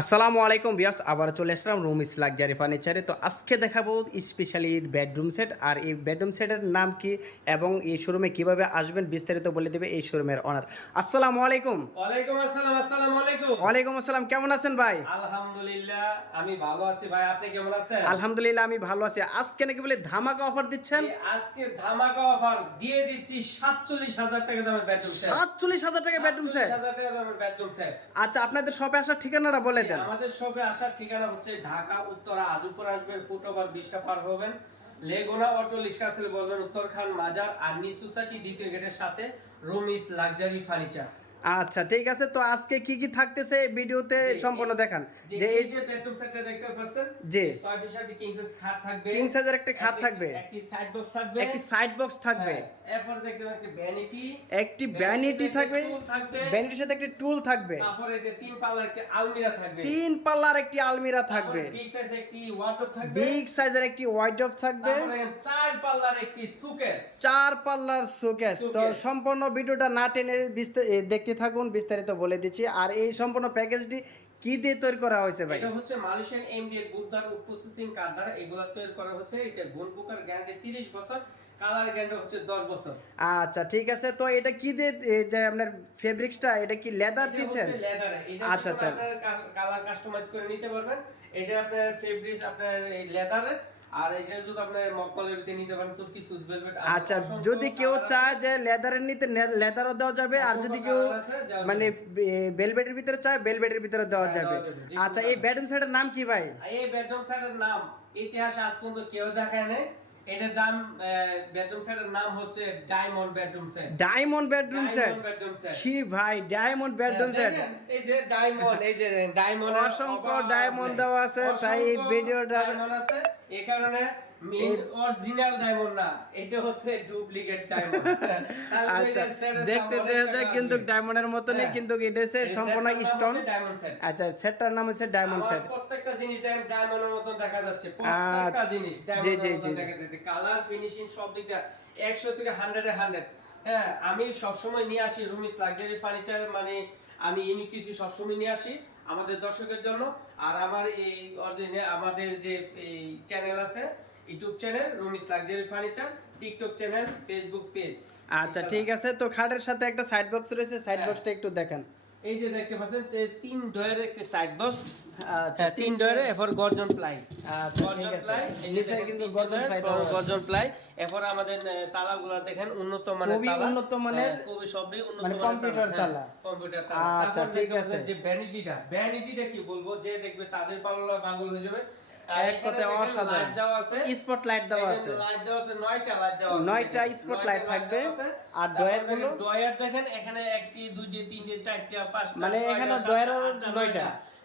আসসালামু আলাইকুম বিয়াস আবার চলে আসলাম রুমিস লাক্সারি ফার্নিচারে। তো আজকে দেখাবো স্পেশালি বেডরুম সেট আর এই বেডরুম সেটের নাম কি এবং এই শোরুমে কীভাবে আসবেন বিস্তারিত বলে দেবে এই শোরুমের অনার আসসালামু আলাইকুম। ওয়ালাইকুম আসসালাম আসসালামু আলাইকুম। ওয়ালাইকুম আসসালাম কেমন আছেন ভাই? আলহামদুলিল্লাহ আমি ভালো আছি ভাই আপনি কেমন আছেন? আলহামদুলিল্লাহ আমি ভালো আছি। আজকে নাকি বলে ধামাকা অফার দিচ্ছেন? আজকে ধামাকা অফার দিয়ে দিচ্ছি সাতচল্লিশ হাজার টাকা দামের বেডরুম সেট সাতচল্লিশ হাজার টাকা বেডরুম সেট হাজার টাকা দামের বেডরুম সেট আচ্ছা আপনাদের শপে আসার ঠিকানাটা বলে দেন। আমাদের শপে আসার ঠিকানা হচ্ছে ঢাকা, উত্তরা আজুপুর আসবেন ফুট ওভার বিশটা পার হবেন। লেগোনা, অটো, লিস্কা ছেলে বলবেন উত্তরখান মাজার, আর সোসাইটি দ্বিতীয় গেটের সাথে রুম ইস লাক্সারি ফার্নিচার। আচ্ছা ঠিক আছে। তো আজকে কি কি থাকতেছে ভিডিওতে সম্পূর্ণ দেখান। যে এই এই যে বেডরুম সেটটা দেখতে পাচ্ছেন জি। ছয় ফিসাটি কিং সাইজ খাট থাকবে। কিং সাইজের একটা খাট থাকবে। একটি সাইড বক্স থাকবে। একটি সাইড বক্স থাকবে। হ্যাঁ, এরপর দেখতে একটি ভ্যানিটি একটি ভ্যানিটি থাকবে। ভ্যানিটির সাথে একটি টুল থাকবে। তারপরে যে তিন পাল্লার একটি আলমিরা থাকবে। তিন পাল্লার একটি আলমিরা থাকবে। বিগ সাইজ একটি ওয়ার্ডরোব থাকবে। বিগ সাইজের একটি ওয়াইড্রপ থাকবে। চার পাল্লার একটি সুকেস চার পাল্লার শোকেস তো সম্পূর্ণ ভিডিওটা না টেনে দেখতে থাকুন বিস্তারিত বলে দিচ্ছি। আর এই সম্পূর্ণ প্যাকেজটি কি দিয়ে তৈরি করা হয়েছে ভাই? এটা হচ্ছে মালয়েশিয়ান এমডিএর বুদ্ধার প্রসেসিং কার্ড দ্বারা এগুলা তৈরি করা হচ্ছে এটা গুণ পোকার গ্যারান্টি 30 বছর কালার গ্যারান্টি হচ্ছে 10 বছর। আচ্ছা ঠিক আছে। তো এটা কি দিয়ে যে আপনার ফেব্রিক্সটা এটা কি লেদার দিচ্ছেন? এটা আচ্ছা, আচ্ছা। আপনার কালার কাস্টমাইজ করে নিতে পারবেন। এটা আপনার ফেব্রিক্স আপনার এই লেদারের। আর এটা যদি আপনি মকমলের ভিতরে নিতে পারেন তুর্কি সুজ ভেলভেট আচ্ছা যদি কেউ চায় যে লেদারের নিতে লেদারও দেওয়া যাবে আর যদি কেউ মানে বেলবেটের ভিতরে চায় বেলবেটের ভিতরে দেওয়া হ্যাঁ, যাবে। আচ্ছা এই বেডরুম সেটের নাম কি ভাই? এই বেডরুম সেটের নাম ইতিহাস আজ পর্যন্ত কেউ দেখায় নাই। এটার দাম বেডরুম সেটের নাম হচ্ছে diamond bedroom set. Diamond bedroom set? কি ভাই ডায়মন্ড বেডরুম সেট। এই যে ডায়মন্ড এই যে ডায়মন্ড অসংখ্য ডায়মন্ড দেওয়া আছে, তাই এই ভিডিওটা- ডায়মন্ড আছে। এই কারণে অরিজিনাল ডায়মন্ড না এটা হচ্ছে ডুপ্লিকেট ডায়মন্ড আচ্ছা দেখতে দেখতে কিন্তু ডায়মন্ডের মতনই। কিন্তু এটা হচ্ছে সম্পূর্ণ স্টোন আচ্ছা সেটটার নাম হচ্ছে ডায়মন্ড সেট প্রত্যেকটা জিনিস দেখেন ডায়মন্ডের মতন দেখা যাচ্ছে। প্রত্যেকটা। জিনিস ডায়মন্ডের মতন দেখা যাচ্ছে। কালার ফিনিশিং সব দিক দিয়ে 100 থেকে 100 এ 100 হ্যাঁ আমি সবসময় নিয়ে আসি রুমিস লাক্সারি ফার্নিচার মানে আমি ইউনিক কিছু সবসময় নিয়ে আসি আমাদের দর্শকের জন্য। আর আমার এই আমাদের যে এই চ্যানেল আছে YouTube channel Rumi's luxury furniture TikTok channel Facebook page. আচ্ছা ঠিক আছে তো খাটের সাথে একটা সাইড বক্স রয়েছে সাইড হ্যাঁ। বক্সটা একটু দেখেন। এই যে দেখতে পাচ্ছেন যে তিন ডয়ের একটি সাইড বক্স আচ্ছা তিন ডয়ের এরপর গর্জন প্লাই। আচ্ছা গর্জন প্লাই নিচে কিন্তু গর্জন প্লাই গর্জন প্লাই। এরপর আমাদের তালাগুলো দেখেন উন্নত মানের খুবই তালা। উন্নত মানের, হ্যাঁ, খুবই সবই উন্নত মানে মানের কম্পিউটার হ্যাঁ, তালা। কম্পিউটার তালা। আচ্ছা, ঠিক আছে। যে ভ্যানিটিটা ভ্যানিটিটা কি বলব? যে দেখবে তাদের পাগলা পাগল হয়ে যাবে। এক কথায় অসাধারণ। আছে স্পট লাইট দেওয়া আছে লাইট দেওয়া আছে নয়টা লাইট দেওয়া আছে নয়টা স্পট লাইট থাকবে। আর ডয়ার দেখেন, গুলো? ডয়ার দেখেন এখানে একটি দুইটি তিনটে চারটা পাঁচটা মানে এখানে নয়টা।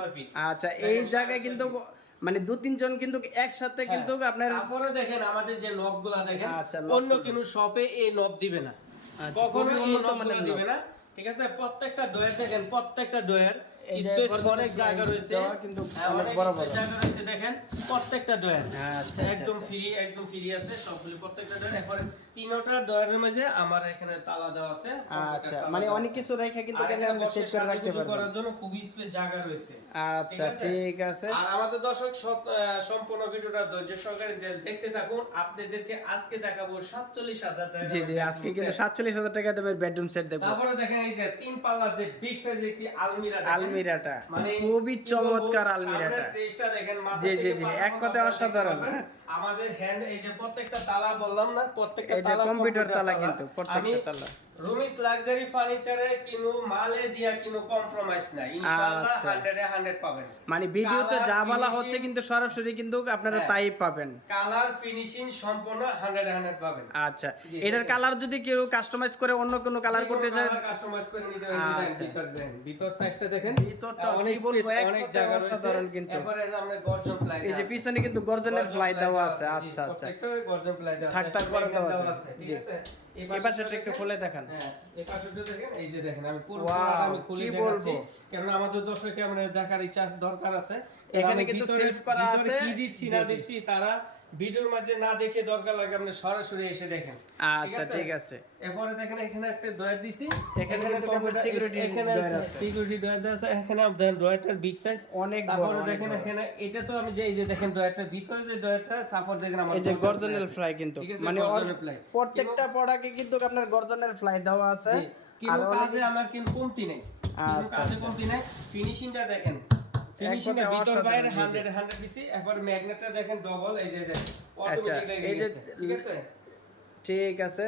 ছয় ফিট আচ্ছা এই জায়গায় কিন্তু মানে দু তিনজন কিন্তু একসাথে হ্যাঁ, কিন্তু আপনার তারপরে দেখেন আমাদের যে নবগুলা দেখেন আচ্ছা, অন্য কোনো শপে এই নব দিবে না। কখনো এই নবগুলা দিবে না। ঠিক আছে প্রত্যেকটা ডয়ার দেখেন প্রত্যেকটা ডয়ার স্পেস অনেক জায়গা রয়েছে। হ্যাঁ, অনেক বড় বড়। জায়গা রয়েছে। দেখেন প্রত্যেকটা ডয়ার আচ্ছা, আচ্ছা, একদম আচ্ছা। ফ্রি একদম ফ্রি আছে সবগুলি প্রত্যেকটা ডয়ার এরপরে তিনটা ডয়ারের মাঝে আমার এখানে তালা দেওয়া আছে আচ্ছা মানে অনেক কিছু রেখে কিন্তু এখানে এখানে বসে সেট করে রাখতে পারবেন। করার জন্য খুবই স্পেস জায়গা রয়েছে। আচ্ছা ঠিক আছে? আর আমাদের দর্শক সম্পূর্ণ ভিডিওটা ধৈর্য সহকারে দেখতে থাকুন। আপনাদেরকে আজকে দেখাবো সাতচল্লিশ হাজার টাকা জি জি আজকে কিন্তু সাতচল্লিশ হাজার টাকা দেবে বেডরুম সেট দেখব। তারপরে দেখেন এই যে তিন পাল্লা যে বিগ সাইজ একটি আলমিরা। আলমিরাটা। মানে খুবই চমৎকার আলমিরাটা। দেখেন জি, জি, জি, এক দেখতে অসাধারণ। আমাদের হ্যান্ড এই যে প্রত্যেকটা তালা বললাম না প্রত্যেকটা তালা কম্পিউটার তালা। কিন্তু, প্রত্যেকটা তালা। রুমিস লাক্সারি ফার্নিচারে কিনু মালে দিয়া কিনু কম্প্রোমাইজ নাই। ইনশাআল্লাহ আচ্ছা। 100 এ 100 পাবেন। মানে ভিডিওতে যা বলা হচ্ছে কিন্তু সরাসরি কিন্তু আপনারা হ্যাঁ। তাই পাবেন। কালার ফিনিশিং সম্পূর্ণ 100 এ 100 পাবেন। আচ্ছা। এটার কালার যদি কেউ কাস্টমাইজ করে অন্য কোনো কালার করতে চায় কাস্টমাইজ করে নিতে পারেন আচ্ছা। ভিতর সাইজটা দেখেন। ভিতরটা অনেক অনেক জায়গা অসাধারণ রয়েছে। কিন্তু। এরপরে আমরা গর্জন প্লাই এই যে পিছনে কিন্তু গর্জনের ফ্লাই দেওয়া আছে। আচ্ছা আচ্ছা। প্রত্যেকটা গর্জন প্লাই দেওয়া থাক থাক করে দেওয়া আছে। ঠিক আছে? এই এই একটু খুলে দেখান। হ্যাঁ এই পাশেরটা দেখেন এই যে দেখেন আমি পুরো Wow, পুরোটা আমি খুলে দেখাচ্ছি। কারণ আমাদের আমরা দেখার ইচ্ছা দরকার আছে। এখানে কিন্তু ভিতরে- করা আছে। কি দিচ্ছি না দিচ্ছি তারা ভিডিওর মাঝে না দেখে দরকার লাগে আপনি সরাসরি এসে দেখেন। আচ্ছা ঠিক আছে? এরপরে দেখেন এখানে একটা ডয়ার দিছি। এখানে কিন্তু আপনার security এখানে। সিকিউরিটি ডয়ার আছে। এখানে আপনার ডয়ারটার বিগ সাইজ অনেক বড় তারপরে দেখেন এখানে এটা তো আমি যে এই যে দেখেন ডয়ারটার ভিতরে যে ডয়ারটা তারপর দেখেন আমার এই যে গর্জন গর্জনের আছে। ফ্লাই কিন্তু। মানে। প্রত্যেকটা প্রোডাক্টে কিন্তু আপনার গর্জনাল ফ্লাই দেওয়া আছে। কিন্তু কাজে আমার কিন্তু কমতি নেই। আচ্ছা, কাজে আচ্ছা। কমতি নেই। ফিনিশিংটা দেখেন। ফিনিশিং কথায় ভিতর বাইরে জি, জি। 100 100 পিসি এরপর ম্যাগনেটটা দেখেন ডবল এই যে দেখেন আচ্ছা, অটোমেটিক ঠিক আছে? ঠিক আছে।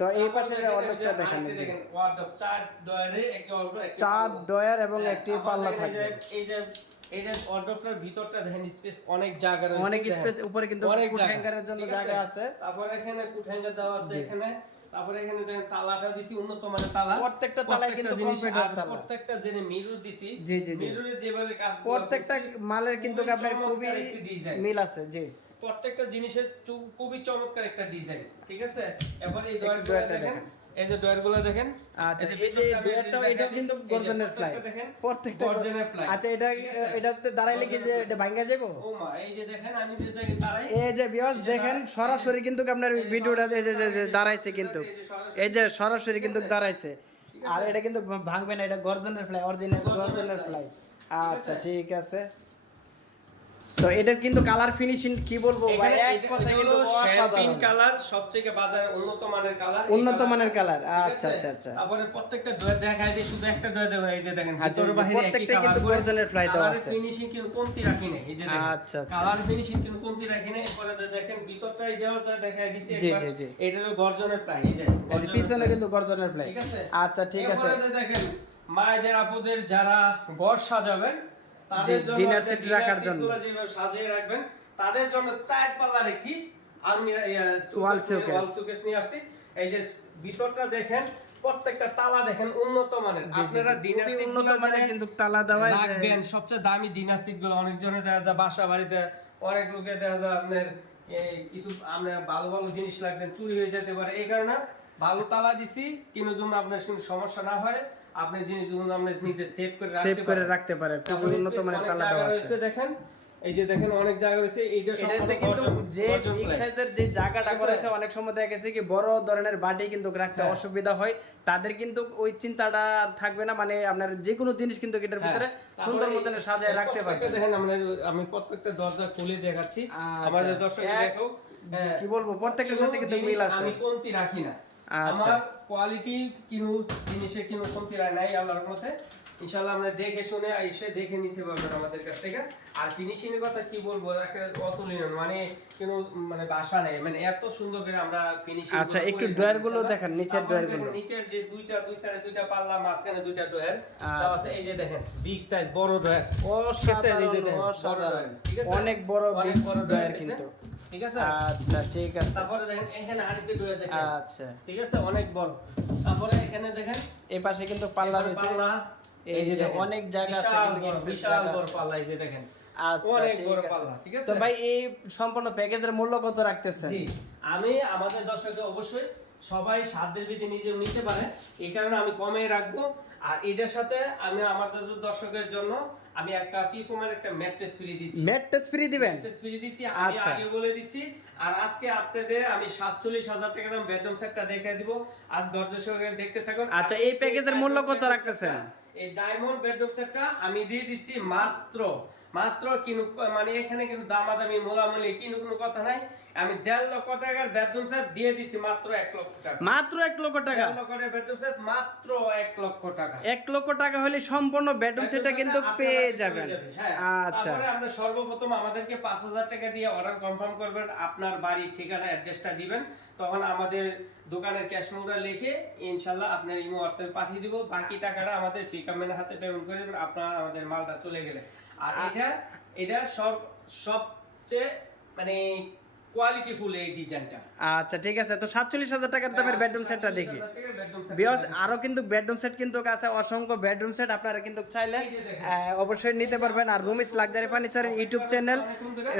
তো এই পাশে অর্ডারটা দেখেন এই যে। দেখেন, wardrobe, চার ডয়ারে একটি wardrobe, চার ডয়ার এবং হ্যাঁ, একটি পাল্লা থাকবে। যে- এই যে এই যে ভিতরটা দেখেন স্পেস অনেক জায়গা রয়েছে অনেক স্পেস উপরে কিন্তু জায়গা। হ্যাঙ্গারের জন্য জায়গা আছে? তারপর এখানে কুট হ্যাঙ্গার দেওয়া আছে এখানে। তারপরে এখানে দেখেন তালাটা দিছি উন্নত মানের তালা প্রত্যেকটা তালায় কিন্তু আর তালা। প্রত্যেকটা জেনে মিরর দিছি জি, জি, জি। মিররে যেভাবে কাজ প্রত্যেকটা মালের কিন্তু আপনার খুবই মিল আছে জি প্রত্যেকটা জিনিসের খুবই চমৎকার একটা ডিজাইন ঠিক আছে এবার এই দেখেন দেখেন। এই যে ডয়ারগুলো দেখেন আচ্ছা এই যে দেখেন, এটাও কিন্তু গর্জনের ফ্লাই প্রত্যেকটা গর্জনের fly। আচ্ছা এটা এটাতে দাঁড়াইলে কি যে এটা ভাঙ্গা যাব ও মা এই যে দেখেন আমি যে তারাই এই যে দেখেন সরাসরি কিন্তু আপনার ভিডিওটা এই যে- দাঁড়াইছে কিন্তু এই যে সরাসরি- কিন্তু দাঁড়াইছে আর এটা কিন্তু ভাঙবে না এটা গর্জনের ফ্লাই অরিজিনাল গর্জনের ফ্লাই আচ্ছা ঠিক আছে তো এটার কিন্তু কালার ফিনিশিং কি বলব ভাই? এক কথা কিন্তু অসাধারণ। কালার সবথেকে বাজারে উন্নত মানের কালার উন্নত মানের কালার আচ্ছা আচ্ছা আচ্ছা। তারপরে প্রত্যেকটা ডয়ার দিয়ে শুধু একটা ডয়ার এই যে দেখেন ভিতর এই একই কালার কিন্তু গর্জনের দেওয়া আছে। ফিনিশিং কিন্তু কমতি রাখি নাই এই যে দেখেন। আচ্ছা। কালার ফিনিশিং কিন্তু কমতি রাখি নাই এরপরে দেখেন ভিতরটা এটাও তো দেখায় দিছি একবার। গর্জনের প্রাইস এই যে পিছনে কিন্তু গর্জনের ফ্লাই ঠিক আছে? আচ্ছা ঠিক আছে। এরপরে দেখেন মায়েদের আপুদের যারা ঘর সাজাবেন set dinner রাখার জন্য। যেভাবে সাজিয়ে রাখবেন তাদের জন্য চার পাল্লার একটি আলমিরা Wall showcase। ওয়াল শোকেস নিয়ে আসছি। এই যে ভিতরটা দেখেন প্রত্যেকটা তালা দেখেন উন্নত মানের। আপনারা ডিনার সিট উন্নত মানের কিন্তু তালা দেওয়া রাখবেন। সবচেয়ে দামি ডিনার সিটগুলো অনেকজনে দেখা যায়। বাসা বাড়িতে অনেক লোকে দেখা যায়। আপনার কিছু আমরা ভালো ভালো জিনিস লাগছেন চুরি হয়ে যেতে পারে। এই কারণে ভালো তালা দিছি কিন্তু জন্য আপনার কোনো সমস্যা না হয় আপনি জিনিসগুলো আপনি নিজে সেভ করে সেভ করে রাখতে পারে খুব উন্নত মানের তালা দেওয়া আছে। দেখেন এই যে দেখেন অনেক জায়গা রয়েছে এইটা সম্পূর্ণ কিন্তু যে বিগ সাইজের যে জায়গাটা করেছে অনেক সময় দেখা গেছে কি বড় ধরনের বাটি কিন্তু রাখতে হ্যাঁ। অসুবিধা হয়। তাদের কিন্তু ওই চিন্তাটা থাকবে না মানে আপনার যে কোনো জিনিস কিন্তু এটার ভিতরে হ্যাঁ, সুন্দর মতন সাজায় রাখতে পারবে। দেখেন আমরা আমি প্রত্যেকটা দরজা খুলে দেখাচ্ছি। আচ্ছা। আমাদের দর্শক দেখো কি বলব প্রত্যেকটার সাথে কিন্তু মিল আছে। আমি কমতি রাখি না। আমার কোয়ালিটি কিনু জিনিসে কিনু কমতি নাই আল্লাহর মতে ইনশাআল্লাহ আমরা দেখে শুনে এসে দেখে নিতে পারবেন আমাদের কাছ থেকে। আর ফিনিশিং এর কথা কি বলব? অতুলনীয় মানে কোনো মানে ভাষা নেই। মানে এত সুন্দর করে আমরা ফিনিশিং আচ্ছা, একটু ডয়ারগুলো দেখেন, নিচের ডয়ারগুলো। নিচের যে দুইটা দুই সাইডে দুইটা পাল্লা মাঝখানে দুইটা ডয়ার আচ্ছা। দেওয়া আছে এই যে দেখেন বিগ সাইজ বড় ডয়ার অসাধারণ অসাধারণ। ঠিক আছে? অনেক বড় অনেক বড় ডয়ার কিন্তু। ঠিক আছে? আচ্ছা ঠিক আছে। তারপরে দেখেন এখানে আরেকটা ডয়ার দেখেন। আচ্ছা। ঠিক আছে? অনেক বড়। তারপরে এখানে দেখেন এই পাশে কিন্তু পাল্লা রয়েছে। পাল্লা এই যে অনেক জায়গা আছে বিশাল বড়। পাল্লা এই যে দেখেন আচ্ছা অনেক ঠিক বড় আছে। পাল্লা, ঠিক আছে? তো ভাই এই সম্পূর্ণ প্যাকেজের মূল্য কত রাখতেছেন আমি আমাদের দর্শকদের অবশ্যই সবাই সাধ্যের বিধি নিজে নিতে পারে এই কারণে আমি কমে রাখব আর এটার সাথে আমি আমাদের দর্শকের জন্য আমি একটা ফিফোমের একটা ম্যাট্রেস ফ্রি দিচ্ছি ম্যাট ফ্রি দিবেন ম্যাট্রেস ফ্রি দিচ্ছি আমি আচ্ছা। আগে বলে দিচ্ছি আর আজকে আপনাদের আমি সাতচল্লিশ হাজার টাকা দাম বেডরুম সেটটা দেখে দিব আর দেখতে থাকুন আচ্ছা, এই প্যাকেজের মূল্য কত রাখতেছেন? এই ডায়মন্ড বেডরুম সেটটা আমি দিয়ে দিচ্ছি মাত্র মাত্র কিনু মানে এখানে কিন্তু দামাদামি মোলামুলি কিনু কোনো কথা নাই। আমি দেড় লক্ষ টাকার বেডরুম সেট দিয়ে দিচ্ছি মাত্র এক লক্ষ টাকা। মাত্র এক লক্ষ টাকা? লক্ষ টাকার বেডরুম সেট মাত্র এক লক্ষ টাকা। এক লক্ষ টাকা হলে সম্পূর্ণ বেডরুম সেটটা কিন্তু পেয়ে যাবেন। হ্যাঁ। আচ্ছা। তারপরে আমরা সর্বপ্রথম আমাদেরকে পাঁচ হাজার টাকা দিয়ে অর্ডার কনফার্ম করবেন আপনার বাড়ি ঠিকানা অ্যাড্রেসটা দিবেন। তখন আমাদের দোকানের ক্যাশ মুদ্রা লিখে ইনশাল্লাহ আপনার ইমো হোয়াটসঅ্যাপে পাঠিয়ে দিব। বাকি টাকাটা আমাদের ফি কামের হাতে পেমেন্ট করে দেবেন। আপনার আমাদের মালটা চলে গেলে। আর এটা এটা সব সবচেয়ে মানে কোয়ালিটি ফুল এই ডিজাইনটা আচ্ছা ঠিক আছে। তো সাতচল্লিশ হাজার টাকার দামের বেডরুম সেটটা দেখি। বিকজ আরও কিন্তু বেডরুম সেট কিন্তু আছে অসংখ্য বেডরুম সেট আপনারা কিন্তু চাইলে অবশ্যই নিতে পারবেন। আর রুমিস লাক্সারি ফার্নিচারের ইউটিউব চ্যানেল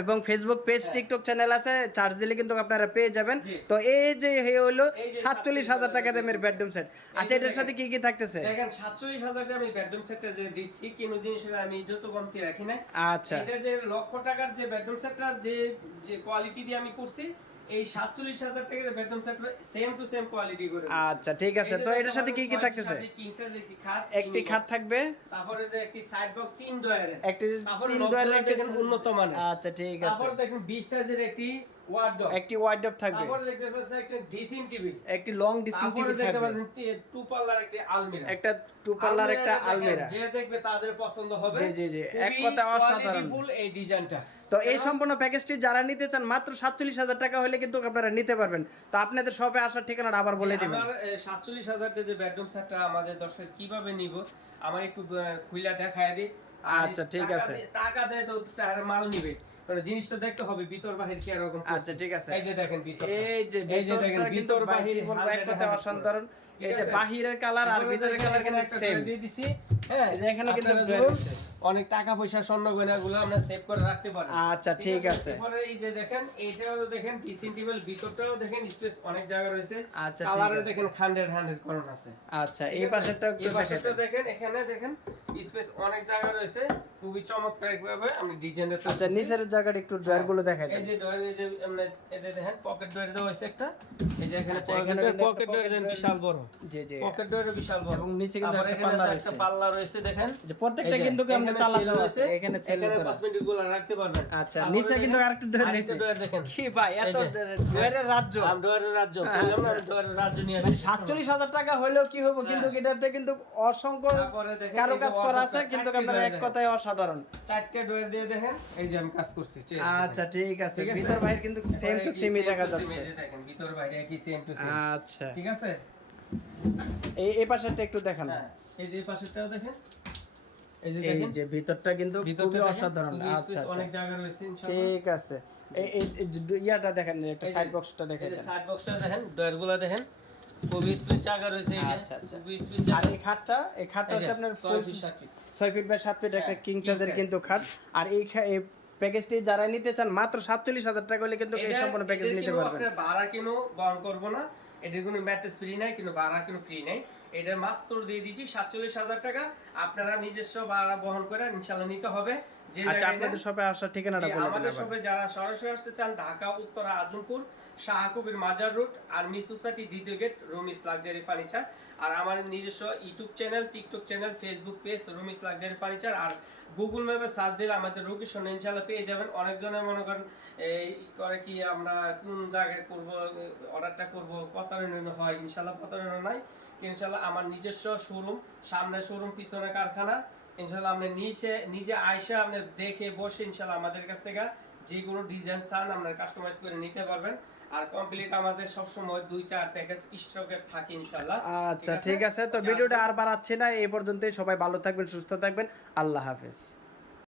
এবং ফেসবুক পেজ টিকটক চ্যানেল আছে চার্জ দিলে কিন্তু আপনারা পেয়ে যাবেন। তো এই যে হলো সাতচল্লিশ হাজার টাকা দামের বেডরুম সেট আচ্ছা এটার সাথে কি কি থাকতেছে? দেখেন সাতচল্লিশ হাজার আমি বেডরুম সেটটা যে দিচ্ছি কোনো জিনিসের আমি যত কমতি রাখি না আচ্ছা। এটা যে লক্ষ টাকার যে বেডরুম সেটটা যে যে কোয়ালিটি দিয়ে আমি করছি এই সাতচল্লিশ হাজার টাকার bedroom set same to same quality করে আচ্ছা ঠিক আছে। তো এটার সাথে কি কি থাকতেছে? king size একটি খাট একটি খাট থাকবে। তারপরে যে একটি সাইড বক্স তিন ডয়ারের একটি তিন দুয়ারের একটি উন্নত মানের। আচ্ছা ঠিক আছে। তারপর দেখুন 20 সাইজের একটি ওয়ার্ডরোব একটি ওয়ার্ডরোব থাকবে। তারপরে দেখতে পাচ্ছেন একটা ড্রেসিং টেবিল একটি লং তারপরে টিভি দেখতে থাকবে। পাচ্ছেন টু পাল্লার একটি আলমিরা একটা টু পাল্লার একটা আলমিরা যে দেখবে তাদের পছন্দ হবে। জি, জি, জি। এক কথায় অসাধারণ। qualityful এই ডিজাইনটা তো এই সম্পূর্ণ প্যাকেজটি যারা নিতে চান মাত্র সাতচল্লিশ হাজার টাকা হলে কিন্তু আপনারা নিতে পারবেন। তো আপনাদের শপে আসার ঠিকানাটা আবার বলে দিবেন। আমার সাতচল্লিশ হাজার যে বেডরুম সেটটা আমাদের দর্শক কীভাবে নিব আমার একটু খুইলা দেখায় দিই। আচ্ছা, ঠিক আছে। টাকা দেয় তো তার মাল নিবে। জিনিসটা দেখতে হবে ভিতর বাহির কি এরকম। আচ্ছা ঠিক আছে। এই যে দেখেন ভিতর এই যে এই যে দেখেন ভিতর বাহির এক কথা অসাধারণ। এই যে বাহিরের কালার আর ভিতরের কালার কিন্তু সেম দিয়ে দিছি হ্যাঁ। এই যে এখানে কিন্তু অনেক টাকা পয়সা স্বর্ণ গয়না গুলো আমরা সেভ করে রাখতে পারি। আচ্ছা ঠিক আছে? এরপরে এই যে দেখেন এইটাও দেখেন ড্রেসিং টেবিল ভিতরটাও দেখেন স্পেস অনেক জায়গা রয়েছে। আচ্ছা, কালারে দেখেন 100 100 করণ আছে। আচ্ছা এই? পাশেরটা একটু এই পাশেরটা দেখেন এখানে দেখেন স্পেস অনেক জায়গা রয়েছে। খুবই চমৎকার ভাবে আমি ডিজাইনটা আচ্ছা নিচের জায়গাটা একটু ড্রয়ারগুলো দেখাই এই যে ডয়ার এই যে আমরা এই যে দেখেন পকেট ডয়ার দেওয়া হয়েছে একটা। এই যে এখানে পকেট ডয়ার pocket বিশাল বড়। জি জি। পকেট ডয়ার বিশাল বড়। এবং নিচে কিন্তু একটা পাল্লা রয়েছে। পাল্লা রয়েছে দেখেন। যে প্রত্যেকটা কিন্তু আমরা এখানে তালা seal আছে। এখানে সেল করা কসমেটিকগুলো রাখতে পারবেন। আচ্ছা, নিচে কিন্তু আরেকটা ডয়ার নিচে। দেখেন। কি ভাই এত এই রাজ্য। আমি ডয়ারের রাজ্য। বললাম না আমি রাজ্য নিয়ে আসি সাতচল্লিশ হাজার টাকা হলেও কি হব কিন্তু। এটাতে কিন্তু অসংখ্য কারও কাজ করা আছে কিন্তু চারটে এক কথায় অসাধারণ। চারটে ডয়ার দিয়ে দেখেন এই যে আমি কাজ করছি ঠিক আছে, আচ্ছা ঠিক আছে। ভিতর বাইরে কিন্তু সেম টু সেমই দেখা যাচ্ছে। দেখেন ভিতর বাইরে একই সেম টু সেম আচ্ছা। ঠিক আছে? এই এই পাশেরটা একটু দেখান। হ্যাঁ এই যে পাশেরটাও দেখেন। এই যে দেখেন যে ভিতরটা কিন্তু খুবই অসাধারণ। আচ্ছা আচ্ছা। অনেক জায়গা রয়েছে ইনশাআল্লাহ। ঠিক আছে। এই ইয়াটা দেখেন একটা সাইড বক্সটা দেখেন। সাইড বক্সটা দেখেন ডয়ারগুলো দেখেন খুবই জায়গা রয়েছে আচ্ছা, আচ্ছা। আর এই খাটটা এই খাটটা হচ্ছে আপনার ছয় ফুল ফিট, বাই সাত ফিট একটা হ্যাঁ, কিং সাইজের কিন্তু খাট। আর এই প্যাকেজটি যারা নিতে চান মাত্র সাতচল্লিশ হাজার টাকা হলে কিন্তু এই সম্পূর্ণ প্যাকেজ নিতে পারবেন। আপনার ভাড়া কিনো বহন করব না। এটার কোনো ম্যাট্রেস ফ্রি নাই কিন্তু ভাড়া ফ্রি নাই। এটা মাত্র দিয়ে দিচ্ছি সাতচল্লিশ হাজার টাকা। আপনারা নিজস্ব ভাড়া বহন করে ইনশাল্লাহ নিতে হবে। যে আচ্ছা আপনাদের আসার ঠিকানাটা বলে আমাদের। সবে যারা সরাসরি আসতে চান ঢাকা উত্তরা আজমপুর শাহকবির মাজার রোড সোসাইটি দ্বিতীয় গেট রুমিস লাক্সারি ফার্নিচার। আর আমার নিজস্ব YouTube channel TikTok channel Facebook page Rumi's luxury furniture. আর গুগল ম্যাপে সার্চ দিলে আমাদের লোকেশন ইনশাল্লাহ পেয়ে যাবেন। অনেকজনে মনে করেন এই করে কি আমরা কোন জায়গায় করব অর্ডারটা করব প্রতারণা হয় ইনশাল্লাহ প্রতারণা নাই। ইনশাল্লাহ আমার নিজস্ব শোরুম সামনে শোরুম পিছনে কারখানা। ইনশাল্লাহ আপনি নিচে নিজে আয়সা আপনি দেখে বসে ইনশাল্লাহ আমাদের কাছ থেকে যে কোনো ডিজাইন চান আপনার কাস্টমাইজ করে নিতে পারবেন। আর কমপ্লিট আমাদের সব সময় দুই চার প্যাকেজ স্টকে থাকে ইনশাল্লাহ আচ্ছা ঠিক আছে? তো ভিডিওটা আর বাড়াচ্ছি না। এই পর্যন্তই। সবাই ভালো থাকবেন সুস্থ থাকবেন। আল্লাহ হাফেজ।